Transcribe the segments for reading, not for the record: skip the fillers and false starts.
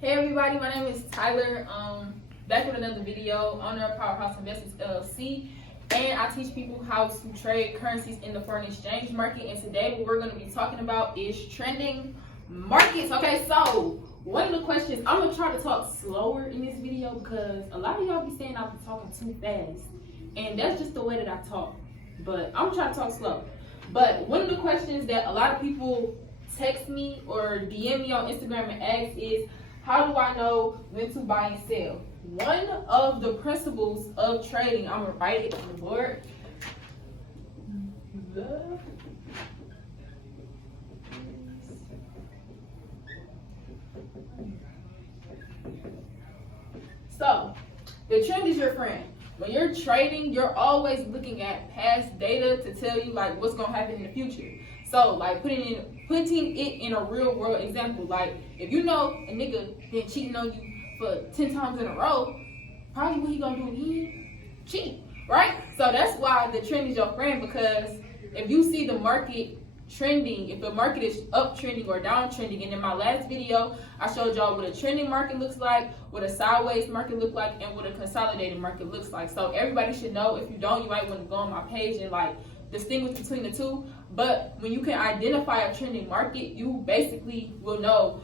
Hey everybody, my name is Tyler. Back with another video, owner of Powerhouse Investors LLC, and I teach people how to trade currencies in the foreign exchange market. And today, what we're going to be talking about is trending markets. Okay, so one of the questions, I'm gonna try to talk slower in this video because a lot of y'all be saying I've been talking too fast, and that's just the way that I talk. But I'm trying to talk slow. But one of the questions that a lot of people text me or DM me on Instagram and ask is, how do I know when to buy and sell? One of the principles of trading, I'm gonna write it on the board. So, the trend is your friend. When you're trading, you're always looking at past data to tell you like what's gonna happen in the future. So, like putting it in a real world example. Like if you know a nigga been cheating on you for 10 times in a row, probably what he gonna do again? Cheat, right? So that's why the trend is your friend, because if you see the market trending, if the market is uptrending or downtrending, and in my last video I showed y'all what a trending market looks like, what a sideways market looks like, and what a consolidated market looks like. So everybody should know. If you don't, you might want to go on my page and like distinguish between the two. But when you can identify a trending market, you basically will know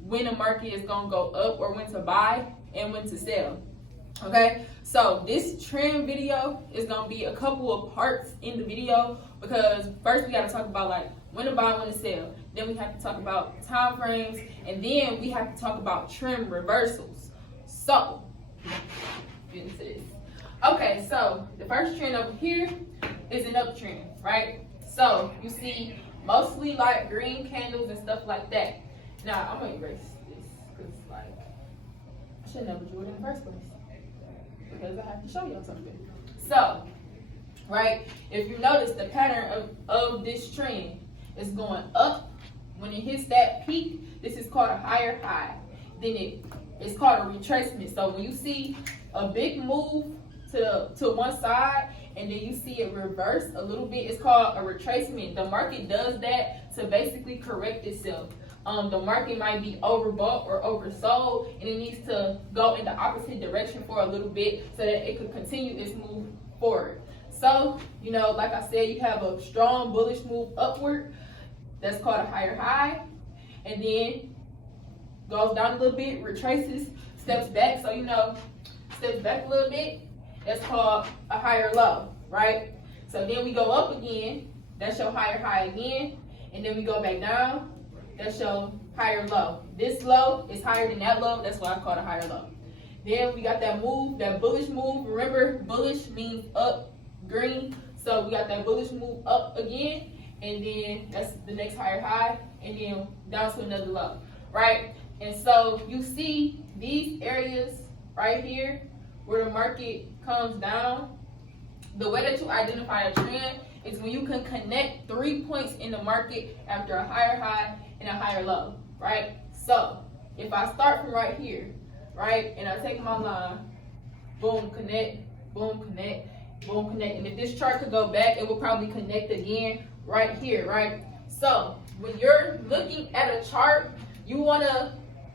when a market is going to go up or when to buy and when to sell. Okay, so this trend video is going to be a couple of parts in the video, because first we got to talk about like when to buy, when to sell. Then we have to talk about time frames, and then we have to talk about trend reversals. So, get into this. Okay, so the first trend over here is an uptrend, right? So you see mostly like green candles and stuff like that. Now I'm gonna erase this because like I should never drew it in the first place, because I have to show y'all something. So, right, if you notice the pattern of this trend is going up. When it hits that peak, this is called a higher high. Then it's called a retracement. So when you see a big move to one side and then you see it reverse a little bit, it's called a retracement. The market does that to basically correct itself. The market might be overbought or oversold, and it needs to go in the opposite direction for a little bit so that it could continue its move forward. So, you know, like I said, you have a strong bullish move upward. That's called a higher high. And then goes down a little bit, retraces, steps back. So, you know, steps back a little bit. That's called a higher low, right? So then we go up again. That's your higher high again. And then we go back down. That's your higher low. This low is higher than that low. That's why I call it a higher low. Then we got that move, that bullish move. Remember, bullish means up, green. So we got that bullish move up again. And then that's the next higher high. And then down to another low, right? And so you see these areas right here where the market comes down. The way that you identify a trend is when you can connect 3 points in the market after a higher high and a higher low, right? So if I start from right here, right, and I take my line, boom, connect, boom, connect, boom, connect. And if this chart could go back, it will probably connect again right here, right? So when you're looking at a chart, you want to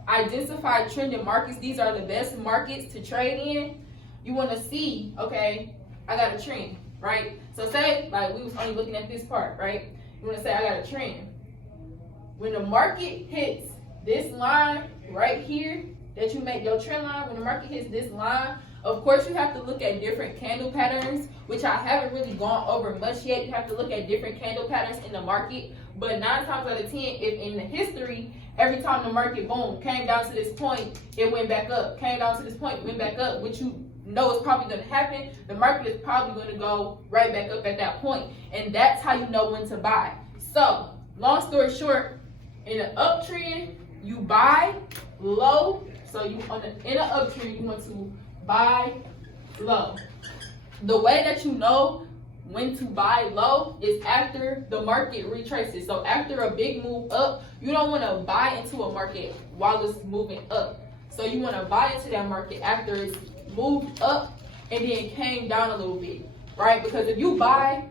identify trending markets. These are the best markets to trade in. You want to see, okay, I got a trend, right? So say, like we was only looking at this part, right? You want to say I got a trend. When the market hits this line right here, that you make your trend line, when the market hits this line, of course you have to look at different candle patterns, which I haven't really gone over much yet. You have to look at different candle patterns in the market. But 9 times out of 10, if in the history, every time the market, boom, came down to this point, it went back up. Came down to this point, it went back up, which you know is probably going to happen. The market is probably going to go right back up at that point. And that's how you know when to buy. So, long story short, in an uptrend, you buy low. So you in an uptrend, you want to buy low. The way that you know when to buy low is after the market retraces. So after a big move up, you don't want to buy into a market while it's moving up. So you want to buy into that market after it's moved up and then came down a little bit, right? Because if you buy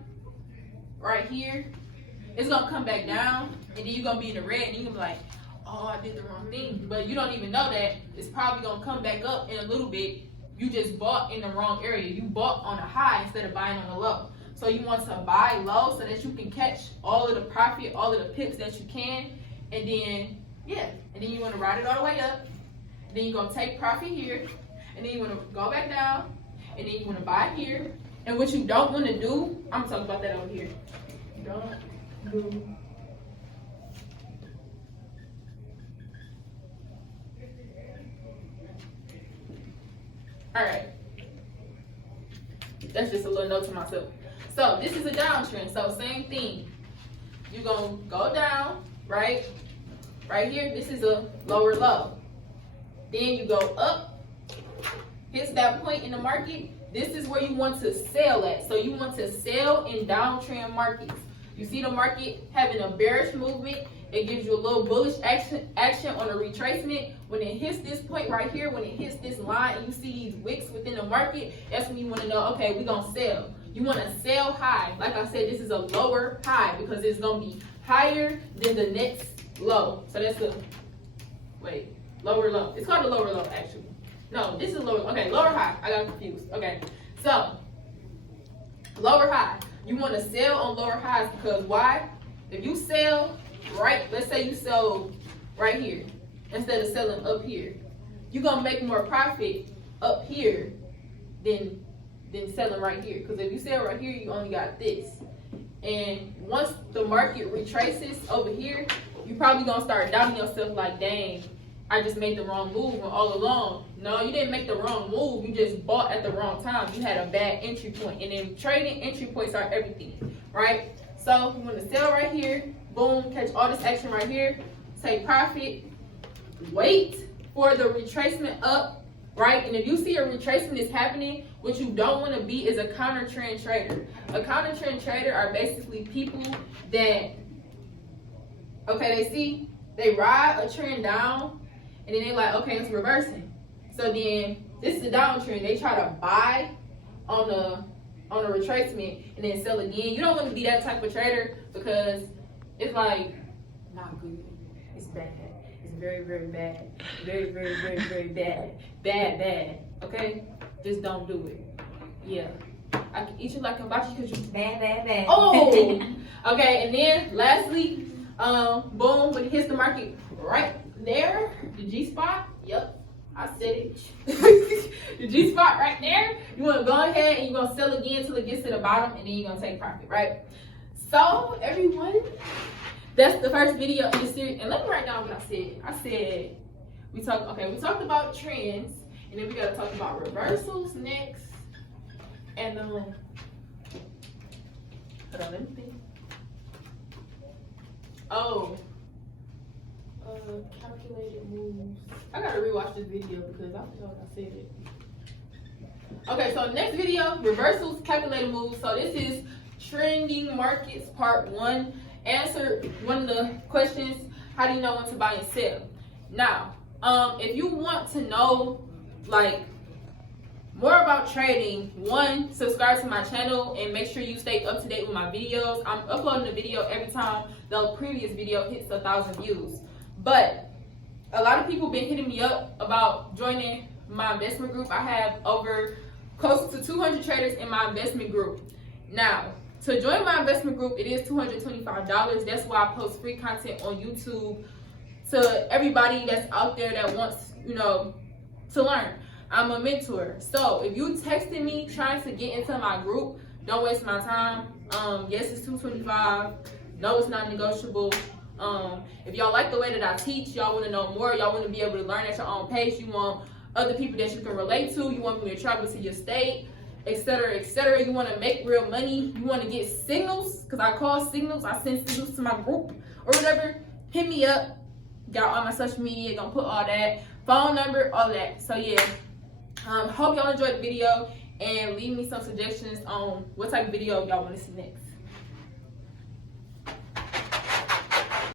right here, it's gonna come back down, and then you're gonna be in the red, and you're gonna be like, oh, I did the wrong thing. But you don't even know that it's probably gonna come back up in a little bit. You just bought in the wrong area. You bought on a high instead of buying on a low. So you want to buy low so that you can catch all of the profit, all of the pips that you can, and then you want to ride it all the way up. And then you're gonna take profit here, and then you want to go back down, and then you want to buy here. And what you don't want to do, I'm gonna talk about that over here. Don't do. All right. That's just a little note to myself. So this is a downtrend. So same thing. You're gonna go down, right? Right here, this is a lower low. Then you go up, hits that point in the market. This is where you want to sell at. So you want to sell in downtrend markets. You see the market having a bearish movement. It gives you a little bullish action on a retracement. When it hits this point right here, when it hits this line and you see these wicks within the market, that's when you want to know, okay, we're going to sell. You want to sell high. Like I said, this is a lower high because it's going to be higher than the next low. So that's a, lower low. It's called a lower low, actually. No, this is lower. Okay, lower high. I got confused. Okay, so lower high. You want to sell on lower highs because why? If you sell right, let's say you sell right here instead of selling up here, you're gonna make more profit up here than selling right here. Because if you sell right here, you only got this. And once the market retraces over here, you're probably gonna start doubting yourself like, dang, I just made the wrong move when all along. No, you didn't make the wrong move. You just bought at the wrong time. You had a bad entry point. And in trading, entry points are everything, right? So you want to sell right here. Boom, catch all this action right here. Take profit. Wait for the retracement up, right? And if you see a retracement is happening, what you don't want to be is a counter trend trader. A counter trend trader are basically people that, okay, they ride a trend down, and then they're like, okay, it's reversing. So then this is a downtrend. They try to buy on a retracement and then sell again. You don't want to be that type of trader because it's like not good. It's bad. It's very, very bad. Very, very, very, very bad. Bad. Okay? Just don't do it. Yeah. I can eat you like hibachi because you're bad. Oh! Okay, and then lastly, boom, when it hits the market right there, the G spot, yep, I said it. The G spot right there, you want to go ahead and you're going to sell again until it gets to the bottom, and then you're going to take profit, right? So, everyone, that's the first video in the series. And let me write down what I said. I said, we talked about trends, and then we got to talk about reversals next. And, hold on, let me think. Oh. Calculated moves. I gotta rewatch this video because I thought I said it. Okay, so next video, reversals, calculated moves. So this is trending markets part 1. Answer one of the questions, how do you know when to buy and sell? Now, if you want to know like more about trading, 1, subscribe to my channel and make sure you stay up to date with my videos. I'm uploading a video every time the previous video hits 1,000 views. But a lot of people been hitting me up about joining my investment group. I have over close to 200 traders in my investment group. Now, to join my investment group, it is $225. That's why I post free content on YouTube to everybody that's out there that wants, to learn. I'm a mentor. So if you texting me trying to get into my group, don't waste my time. Yes, it's $225. No, it's not negotiable. If y'all like the way that I teach, y'all want to know more, y'all want to be able to learn at your own pace, you want other people that you can relate to, you want me to travel to your state, etc., etc. You want to make real money, you want to get signals, because I call signals, I send signals to my group or whatever, hit me up. Got all my social media, gonna put all that, phone number, all that. So yeah, hope y'all enjoyed the video and leave me some suggestions on what type of video y'all want to see next.